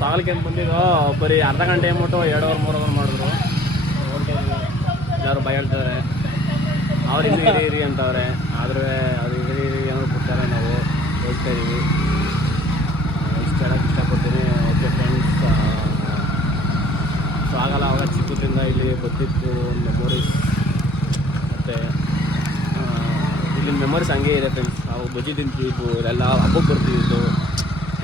ಸಾಗಲಿಕ್ಕೆ ಅಂತ ಬಂದಿದ್ದು ಬರೀ ಅರ್ಧ ಗಂಟೆ ಅಂದ್ಬಿಟ್ಟು 2 ಅವರ್ 3 ಅವರ್ ಮಾಡಿದ್ರು. ಎಲ್ಲರೂ ಭಯ ಹೇಳ್ತಾರೆ, ಅವ್ರು ಇನ್ನೂ ಇರಿ ಅಂತವ್ರೆ. ಆದರೆ ಅದು ಇರಿ ಅನ್ನೋ ಬಿಡ್ತಾರೆ. ನಾವು ಹೋಗ್ತಾ ಇದ್ದೀವಿ. ಇಷ್ಟು ಹೇಳೋಕ್ಕೆ ಇಷ್ಟಪಡ್ತೀನಿ. ಓಕೆ ಫ್ರೆಂಡ್ಸ್, ಸೊ ಆಗಲ್ಲ. ಅವಾಗ ಚಿಕ್ಕದ್ರಿಂದ ಇಲ್ಲಿ ಗೊತ್ತಿತ್ತು ಮೆಮೊರೀಸ್, ಮತ್ತು ಇಲ್ಲಿನ ಮೆಮೊರೀಸ್ ಹಂಗೆ ಇದೆ ಫ್ರೆಂಡ್ಸ್. ಅವಾಗ ಬಜ್ಜಿ ತಿಂತಿದ್ದು, ಇಲ್ಲೆಲ್ಲ ಹಬ್ಬಕ್ಕೆ ಬರ್ತಿದ್ದು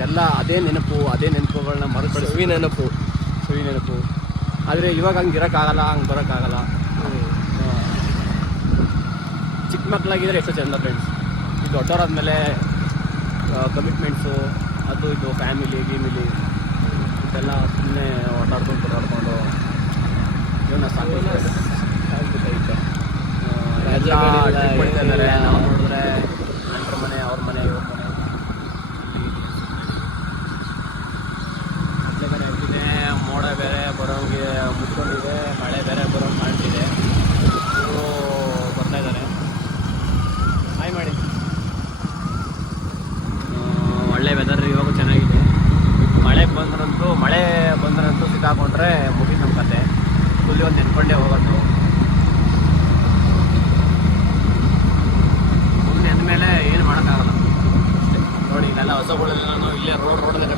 ಎಲ್ಲ ಅದೇ ನೆನಪುಗಳನ್ನ ಮರುಕಳಿಸಿ ಸುವಿ ನೆನಪು. ಆದರೆ ಇವಾಗ ಹಂಗೆ ಇರೋಕ್ಕಾಗಲ್ಲ, ಹಂಗೆ ಬರೋಕ್ಕಾಗಲ್ಲ. ಚಿಕ್ಕ ಮಕ್ಕಳಾಗಿದ್ದರೆ ಎಷ್ಟೋ ಚೆಂದ ಫ್ರೆಂಡ್ಸ್. ಈ ದೊಡ್ಡವರಾದ್ಮೇಲೆ ಕಮಿಟ್ಮೆಂಟ್ಸು, ಅದು ಇದು ಫ್ಯಾಮಿಲಿ ಇದೆಲ್ಲ ಸುಮ್ಮನೆ ಓಡಾಡ್ಕೊಂಡು ಜೀವನ ಸಾಕಾಗುತ್ತೆ. ಎಲ್ಲ ಇದ್ದಾರೆ. ನಾವು ನೋಡಿದ್ರೆ ನೆಂಟರ ಮನೆ, ಅವ್ರ ಮನೆ, ಇವ್ರ ಮನೆ ಬೇರೆ ಇಟ್ಟಿದೆ. ಮೋಡ ಬೇರೆ ಬರೋಂಗೆ ಮುಚ್ಕೊಂಡಿದೆ, ಮಳೆ ಬೇರೆ ಬರೋಂಗೆ ಮಾಡ್ತಿದೆ. ಇವರು ಬರ್ತಾ ಇದ್ದಾರೆ. ಹಾಯ್ ಮಾಡಿ. ಒಳ್ಳೆ ವೆದರ್ ಇವಾಗ ಚೆನ್ನಾಗಿದೆ. ಮಳೆ ಬಂದ್ರಂತೂ ಸಿಕ್ಕಾಕೊಂಡ್ರೆ ಮುಗಿದು ನಮ್ಮ ಕತೆ. ಫುಲ್ಲಿ ಒಂದು ನೆನ್ಕೊಂಡೇ ಹೋಗೋದು. ಸುಮ್ಮನೆ ಅಂದಮೇಲೆ ಏನು ಮಾಡೋಕ್ಕಾಗಲ್ಲ. ನೋಡಿ, ಇಲ್ಲೆಲ್ಲ ಹೊಸಗಳೆಲ್ಲ ನಾನು ಇಲ್ಲೇ ರೋಡಲ್ಲಿ